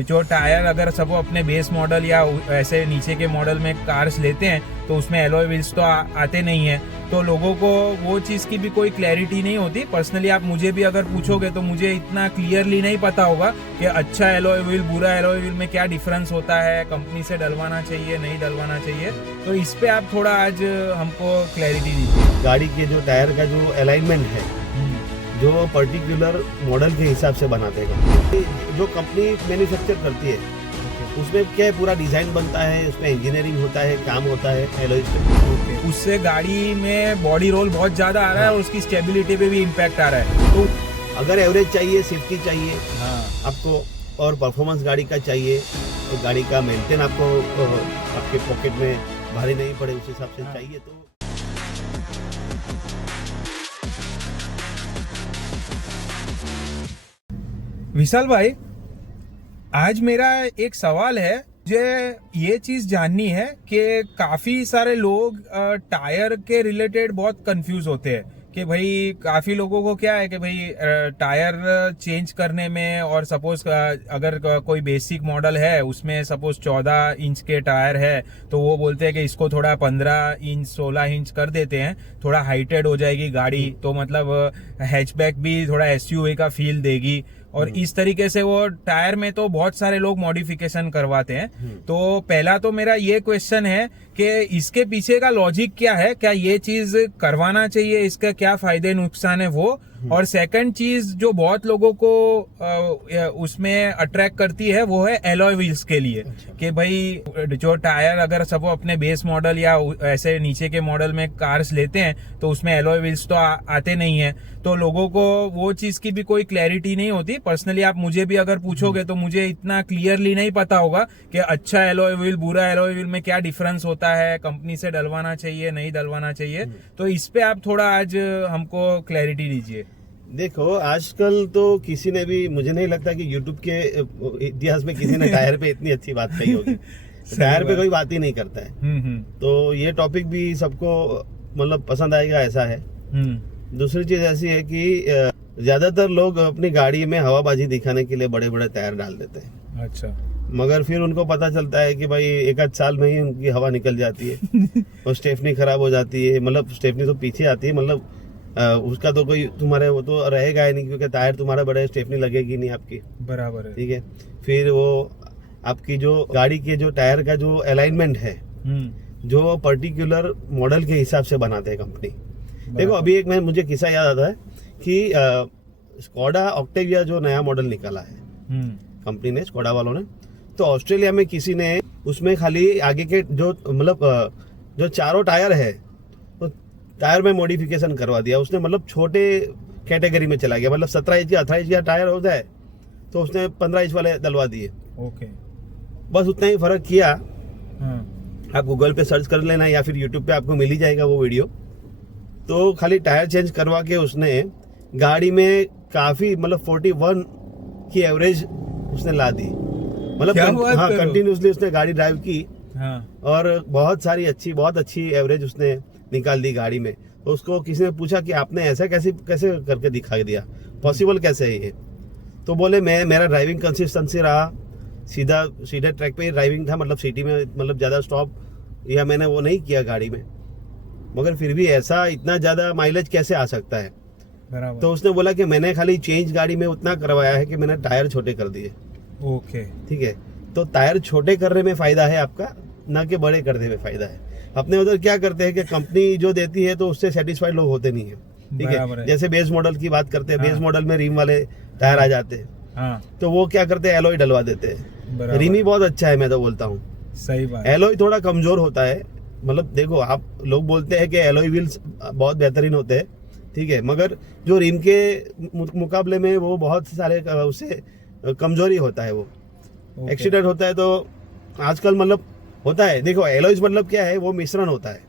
जो टायर अगर सब वो अपने बेस मॉडल या ऐसे नीचे के मॉडल में कार्स लेते हैं तो उसमें एलॉय व्हील्स तो आते नहीं है, तो लोगों को वो चीज़ की भी कोई क्लैरिटी नहीं होती। पर्सनली आप मुझे भी अगर पूछोगे तो मुझे इतना क्लियरली नहीं पता होगा कि अच्छा एलॉय व्हील बुरा एलॉय व्हील में क्या डिफरेंस होता है, कंपनी से डलवाना चाहिए नहीं डलवाना चाहिए। तो इस पे आप थोड़ा आज हमको क्लैरिटी दीजिए। गाड़ी के जो टायर का जो अलाइनमेंट है, जो पर्टिकुलर मॉडल के हिसाब से बनाते हैं, जो कंपनी मैन्युफैक्चर करती है उसमें क्या है, पूरा डिजाइन बनता है, उसमें इंजीनियरिंग होता है, काम होता है एलॉयज पे। उससे गाड़ी में बॉडी रोल बहुत ज्यादा आ रहा है और उसकी स्टेबिलिटी पे भी इम्पैक्ट आ रहा है। तो अगर एवरेज चाहिए, सेफ्टी चाहिए आपको और परफॉर्मेंस गाड़ी का चाहिए, तो गाड़ी का मेंटेन आपको आपके पॉकेट में भारी नहीं पड़े उस हिसाब से चाहिए। तो विशाल भाई, आज मेरा एक सवाल है। मुझे ये चीज जाननी है कि काफी सारे लोग टायर के रिलेटेड बहुत कंफ्यूज होते हैं कि भाई काफी लोगों को क्या है कि भाई टायर चेंज करने में, और सपोज अगर कोई बेसिक मॉडल है उसमें सपोज 14 इंच के टायर है तो वो बोलते हैं कि इसको थोड़ा 15 इंच 16 इंच कर देते हैं, थोड़ा हाइटेड हो जाएगी गाड़ी, तो मतलब हैचबैक भी थोड़ा एसयूवी का फील देगी। और इस तरीके से वो टायर में तो बहुत सारे लोग मॉडिफिकेशन करवाते हैं। तो पहला तो मेरा ये क्वेश्चन है कि इसके पीछे का लॉजिक क्या है, क्या ये चीज करवाना चाहिए, इसका क्या फायदे नुकसान है वो। और सेकंड चीज जो बहुत लोगों को उसमें अट्रैक्ट करती है वो है एलॉय व्हील्स के लिए। कि भाई जो टायर अगर सब वो अपने बेस मॉडल या ऐसे नीचे के मॉडल में कार्स लेते हैं तो उसमें एलॉय व्हील्स तो आते नहीं है, तो लोगों को वो चीज की भी कोई क्लैरिटी नहीं होती। पर्सनली आप मुझे भी अगर पूछोगे तो मुझे इतना क्लियरली नहीं पता होगा कि अच्छा एलॉय व्हील बुरा एलॉय व्हील में क्या डिफरेंस होता है, कंपनी से डलवाना चाहिए नहीं डलवाना चाहिए। तो इस पे आप थोड़ा आज हमको क्लैरिटी दीजिए। देखो, आजकल तो किसी ने भी, मुझे नहीं लगता कि यूट्यूब के इतिहास में किसी ने टायर पे इतनी अच्छी बात कही होगी। टायर पे कोई बात ही नहीं करता है। तो ये टॉपिक भी सबको मतलब पसंद आएगा ऐसा है। दूसरी चीज ऐसी है कि ज्यादातर लोग अपनी गाड़ी में हवाबाजी दिखाने के लिए बड़े बड़े टायर डाल देते हैं। अच्छा। मगर फिर उनको पता चलता है कि भाई एक आध साल में ही उनकी हवा निकल जाती है और स्टेफनी खराब हो जाती है। मतलब स्टेफनी तो पीछे आती है, मतलब उसका तो कोई तुम्हारे वो तो रहेगा ही नहीं, क्योंकि टायर तुम्हारा बड़ा स्टेफनी लगेगी नहीं आपकी। बराबर है। ठीक है। फिर वो आपकी जो गाड़ी के जो टायर का जो अलाइनमेंट है, जो पर्टिकुलर मॉडल के हिसाब से बनाते हैं कंपनी। देखो, अभी एक मुझे किस्सा याद आता है कि स्कोडा ऑक्टेविया जो नया मॉडल निकाला है कंपनी ने, स्कोडा वालों ने, तो ऑस्ट्रेलिया में किसी ने उसमें खाली आगे के जो मतलब जो चारों टायर है तो टायर में मॉडिफिकेशन करवा दिया उसने। मतलब छोटे कैटेगरी में चला गया, मतलब 17 इंच या 18 इंच का टायर होता है तो उसने 15 इंच वाले डलवा दिए। ओके। बस उतना ही फर्क किया। आप गूगल पे सर्च कर लेना या फिर यूट्यूब पे आपको मिल ही जाएगा वो वीडियो। तो खाली टायर चेंज करवा के उसने गाड़ी में काफी मतलब 41 की एवरेज उसने ला दी। मतलब हाँ, कंटिन्यूसली उसने गाड़ी ड्राइव की। और बहुत अच्छी एवरेज उसने निकाल दी गाड़ी में। तो उसको किसी ने पूछा कि आपने ऐसा कैसे करके दिखा दिया, पॉसिबल कैसे है ये? तो बोले मेरा ड्राइविंग कंसिस्टेंसी रहा, सीधा ट्रैक पे ही ड्राइविंग था, मतलब सिटी में मतलब ज़्यादा स्टॉप या मैंने वो नहीं किया गाड़ी में, मगर फिर भी ऐसा इतना ज़्यादा माइलेज कैसे आ सकता है? बराबर। तो उसने बोला कि मैंने खाली चेंज गाड़ी में उतना करवाया है कि मैंने टायर छोटे कर दिए। ओके। ठीक है। तो टायर छोटे करने में फायदा है आपका, ना कि बड़े करने में फायदा है। अपने उधर क्या करते हैं कि कंपनी जो देती है तो उससे सेटिस्फाइड लोग होते नहीं है। ठीक है। जैसे बेस मॉडल की बात करते हैं, बेस मॉडल में रिम वाले टायर आ जाते हैं, तो वो क्या करते हैं, एलॉय डलवा देते हैं। रिम ही बहुत अच्छा है, मैं तो बोलता हूँ। सही बात। एलॉय थोड़ा कमजोर होता है। मतलब देखो, आप लोग बोलते हैं कि एलॉय व्हील्स बहुत बेहतरीन होते हैं, ठीक है, मगर जो रिम के मुकाबले में वो बहुत सारे उससे कमजोरी होता है। वो एक्सीडेंट होता है तो आजकल मतलब होता है। देखो, एलॉयज मतलब क्या है, वो मिश्रण होता है।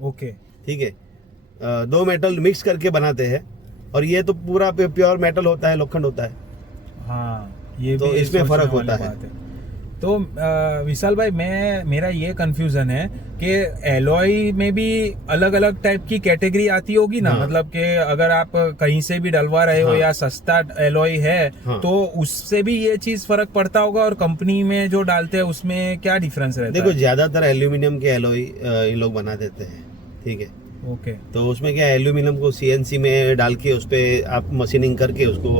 ओके। ठीक है। दो मेटल मिक्स करके बनाते हैं और ये तो पूरा प्योर मेटल होता है, लोखंड होता है। हाँ, ये तो भी इसमें फर्क होता है। तो विशाल भाई, मेरा ये कंफ्यूजन है कि एलॉय में भी अलग अलग टाइप की कैटेगरी आती होगी ना। हाँ। मतलब कि अगर आप कहीं से भी डलवा रहे हो हाँ। या सस्ता एलॉय है हाँ। तो उससे भी ये चीज फर्क पड़ता होगा, और कंपनी में जो डालते हैं उसमें क्या डिफरेंस रहता देखो है? ज्यादातर एल्यूमिनियम के एलॉय ये लोग बना देते हैं, ठीक है। ओके। तो उसमें क्या है, एल्यूमिनियम को सीएनसी में डाल के उस पर आप मशीनिंग करके उसको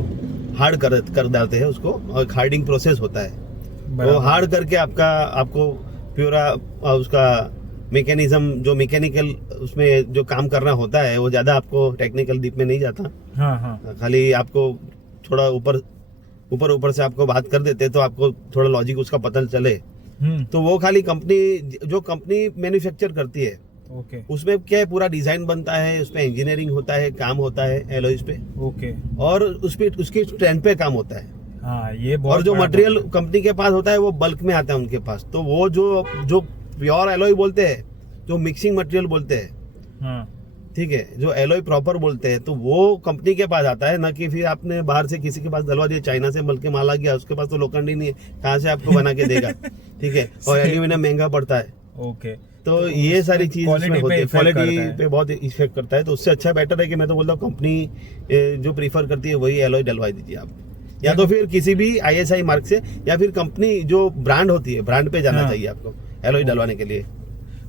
हार्ड कर डालते हैं उसको, और हार्डिंग प्रोसेस होता है। वो बराबर। हार्ड करके आपको प्यूरा उसका मैकेनिज्म, जो मैकेनिकल उसमें जो काम करना होता है, वो ज़्यादा आपको टेक्निकल डीप में नहीं जाता। हाँ हाँ। खाली आपको थोड़ा ऊपर से आपको बात कर देते हैं, तो आपको थोड़ा लॉजिक उसका पता चले। तो वो खाली कंपनी मैन्युफैक्चर करती है, ओके उसमें क्या है, पूरा डिजाइन बनता है, उसमें इंजीनियरिंग होता है, काम होता है एलॉयज पे, ओके। और उसकी स्ट्रेंथ पे काम होता है। हाँ, ये बहुत और जो बड़ा मटेरियल बात है। कंपनी के पास होता है वो बल्क में आता है उनके पास। तो वो जो प्योर एलॉय बोलते हैं, जो मिक्सिंग मटेरियल बोलते हैं, हाँ ठीक है, जो एलॉय प्रॉपर बोलते हैं, तो वो कंपनी के पास आता है, ना कि फिर आपने बाहर से किसी के पास डलवा दिया, चाइना से बल्कि माल आ गया, उसके पास तो लोखंड ही नहीं है, कहाँ से आपको बना के देगा, ठीक है। और एल्यूमिनियम महंगा पड़ता है। ओके। तो ये सारी चीज क्वालिटी होती है, पे इफेक्ट करता क्वालिटी है। पे बहुत इफेक्ट करता है। तो उससे अच्छा बेटर है कि मैं तो बोलता हूँ कंपनी जो प्रीफर करती है वही एलॉय डलवा दीजिए आप, या तो फिर किसी भी आईएसआई मार्क से, या फिर कंपनी जो ब्रांड होती है, ब्रांड पे जाना हाँ। चाहिए आपको एलॉय डलवाने के लिए।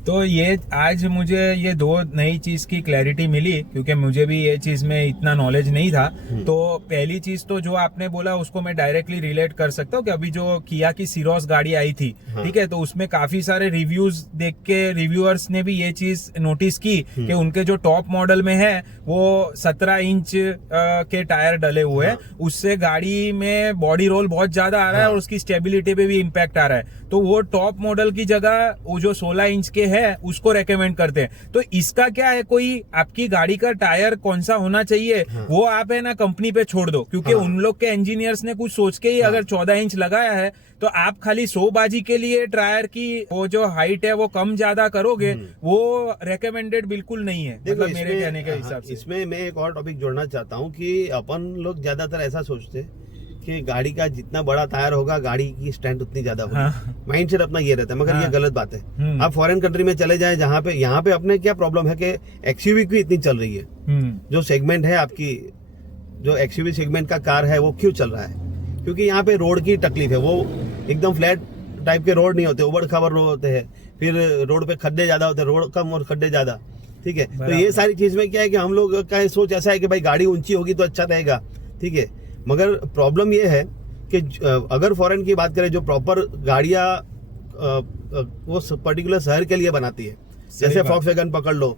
तो ये आज मुझे ये दो नई चीज की क्लैरिटी मिली, क्योंकि मुझे भी ये चीज में इतना नॉलेज नहीं था। तो पहली चीज तो जो आपने बोला उसको मैं डायरेक्टली रिलेट कर सकता हूँ कि अभी जो किया की सिरोस गाड़ी आई थी, हाँ। ठीक है, तो उसमें काफी सारे रिव्यूज देख के रिव्यूअर्स ने भी ये चीज नोटिस की कि उनके जो टॉप मॉडल में है वो 17 इंच के टायर डले हुए हैं। उससे गाड़ी में बॉडी रोल बहुत ज्यादा आ रहा है और उसकी स्टेबिलिटी पे भी इम्पैक्ट आ रहा है। तो वो टॉप मॉडल की जगह वो जो 16 इंच के है उसको रेकमेंड करते हैं। तो इसका क्या है, कोई आपकी गाड़ी का टायर कौन सा होना चाहिए वो आप है ना कंपनी पे छोड़ दो, क्योंकि उन लोग के इंजीनियर्स ने कुछ सोच के ही अगर 14 इंच लगाया है तो आप खाली 100 बाजी के लिए टायर की वो जो हाइट है वो कम ज्यादा करोगे, वो रेकमेंडेड बिल्कुल नहीं है। देखो मतलब मेरे कहने के हिसाब से इसमें मैं एक और टॉपिक जोड़ना चाहता हूँ कि अपन लोग ज्यादातर ऐसा सोचते हैं कि गाड़ी का जितना बड़ा टायर होगा गाड़ी की स्ट्रेंथ उतनी ज्यादा होगी। हाँ। माइंडसेट अपना ये रहता है, मगर ये गलत बात है। आप फॉरेन कंट्री में चले जाएं, जहाँ पे यहाँ पे अपने क्या प्रॉब्लम है कि एक्सयूवी की इतनी चल रही है, जो सेगमेंट है आपकी, जो एक्सयूवी सेगमेंट का कार है वो क्यों चल रहा है, क्योंकि यहाँ पे रोड की तकलीफ है। वो एकदम फ्लैट टाइप के रोड नहीं होते, उबड़ खाबड़ रोड होते हैं, फिर रोड पे खड्डे ज्यादा होते हैं, रोड कम और खड्डे ज्यादा, ठीक है। तो ये सारी चीज में क्या है कि हम लोग का सोच ऐसा है कि भाई गाड़ी ऊंची होगी तो अच्छा रहेगा, ठीक है। मगर प्रॉब्लम ये है कि अगर फॉरेन की बात करें, जो प्रॉपर गाड़ियां वो पर्टिकुलर शहर के लिए बनाती है, जैसे फॉक्सवैगन पकड़ लो,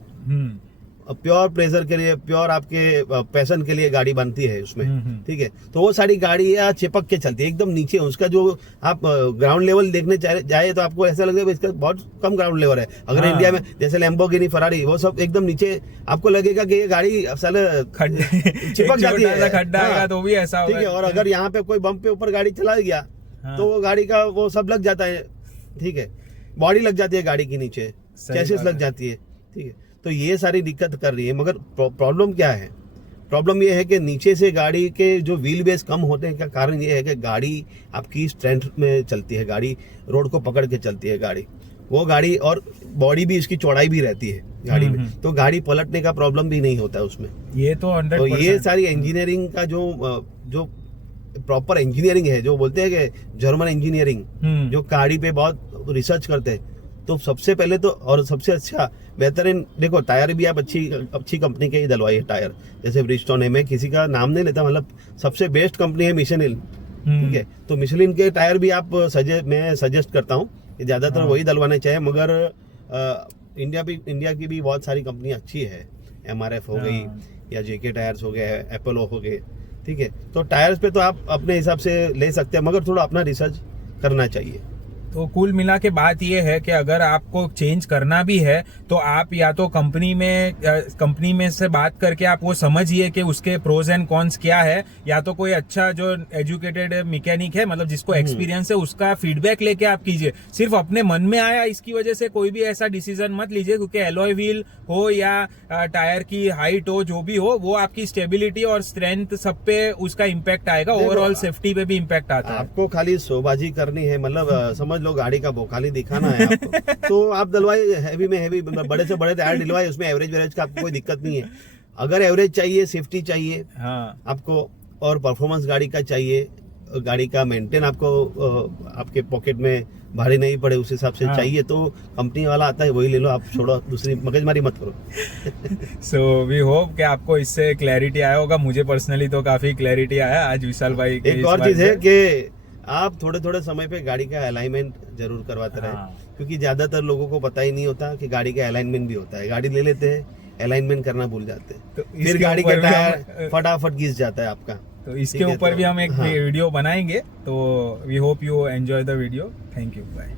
प्योर प्लेजर के लिए, प्योर आपके पैशन के लिए गाड़ी बनती है उसमें, ठीक है। तो वो सारी गाड़ियां चिपक के चलती है एकदम नीचे। उसका जो आप ग्राउंड लेवल देखने जाए तो आपको ऐसा लगेगा इसका बहुत कम ग्राउंड लेवल है। अगर इंडिया में जैसे लैम्बोर्गिनी, फरारी, वो सब एकदम नीचे, आपको लगेगा कि ये गाड़ी साले चिपक जाती है, खड्डा आएगा तो भी ऐसा ठीक है। और अगर यहाँ पे कोई बम पे ऊपर गाड़ी चला गया तो वो गाड़ी का वो सब लग जाता है, ठीक है। बॉडी लग जाती है गाड़ी के नीचे, चैसिस लग जाती है, ठीक है। तो ये सारी दिक्कत कर रही है। मगर प्रॉब्लम क्या है, प्रॉब्लम ये है कि नीचे से गाड़ी के जो व्हील बेस कम होते हैं का कारण ये है कि गाड़ी आपकी स्ट्रेंथ में चलती है, गाड़ी रोड को पकड़ के चलती है गाड़ी, वो गाड़ी, और बॉडी भी इसकी चौड़ाई भी रहती है गाड़ी में, तो गाड़ी पलटने का प्रॉब्लम भी नहीं होता है उसमें। ये तो 100%। तो ये सारी इंजीनियरिंग का जो प्रॉपर इंजीनियरिंग है, जो बोलते हैं कि जर्मन इंजीनियरिंग, जो गाड़ी पे बहुत रिसर्च करते हैं, तो सबसे पहले तो और सबसे अच्छा बेहतरीन, देखो टायर भी आप अच्छी कंपनी के ही डलवाइए टायर, जैसे ब्रिजस्टोन है, मैं किसी का नाम नहीं लेता, मतलब सबसे बेस्ट कंपनी है मिशेलिन, ठीक है। तो मिशेलिन के टायर भी आप मैं सजेस्ट करता हूँ कि ज्यादातर वही डलवाने चाहिए। मगर इंडिया की भी बहुत सारी कंपनी अच्छी है, MRF हो गई या JK टायर्स हो गए, एपोलो हो गए, ठीक है। तो टायर्स पे तो आप अपने हिसाब से ले सकते हैं, मगर थोड़ा अपना रिसर्च करना चाहिए। तो कुल मिला के बात ये है कि अगर आपको चेंज करना भी है तो आप या तो कंपनी में से बात करके आप वो समझिए कि उसके प्रोज एंड कॉन्स क्या है, या तो कोई अच्छा जो एजुकेटेड मैकेनिक है, मतलब जिसको एक्सपीरियंस है, उसका फीडबैक लेके आप कीजिए। सिर्फ अपने मन में आया इसकी वजह से कोई भी ऐसा डिसीजन मत लीजिए, क्योंकि एलॉय व्हील हो या टायर की हाइट हो, जो भी हो, वो आपकी स्टेबिलिटी और स्ट्रेंथ सब पे उसका इम्पैक्ट आएगा, ओवरऑल सेफ्टी पे भी इम्पैक्ट आता है। आपको खाली शोबाजी करनी है, मतलब समझ लो गाड़ी का बोखाली दिखाना है आपको, तो आप डलवाइए हैवी में हैवी, बड़े से बड़े टायर डलवाइए, उसमें एवरेज वेरेज का आपको कोई दिक्कत नहीं है। अगर एवरेज चाहिए, सेफ्टी चाहिए आपको, और परफॉर्मेंस गाड़ी का चाहिए, गाड़ी का मेंटेन आपको आपके पॉकेट में भारी नहीं पड़े उस हिसाब से चाहिए, तो कंपनी वाला आता है वही ले लो, आप छोड़ो, दूसरी मगजमारी मत करो। सो वी होप कि आपको इससे क्लैरिटी आया होगा। मुझे पर्सनली तो काफी क्लैरिटी आया आज विशाल भाई के। एक और चीज है कि आप थोड़े थोड़े समय पे गाड़ी का अलाइनमेंट जरूर करवाते रहे, क्योंकि ज्यादातर लोगों को पता ही नहीं होता कि गाड़ी का अलाइनमेंट भी होता है। गाड़ी ले लेते हैं, अलाइनमेंट करना भूल जाते हैं, तो फिर गाड़ी का टायर फटाफट घिस जाता है आपका। तो इसके ऊपर भी हम एक वीडियो बनाएंगे। तो we hope you enjoy the video. Thank you, bye.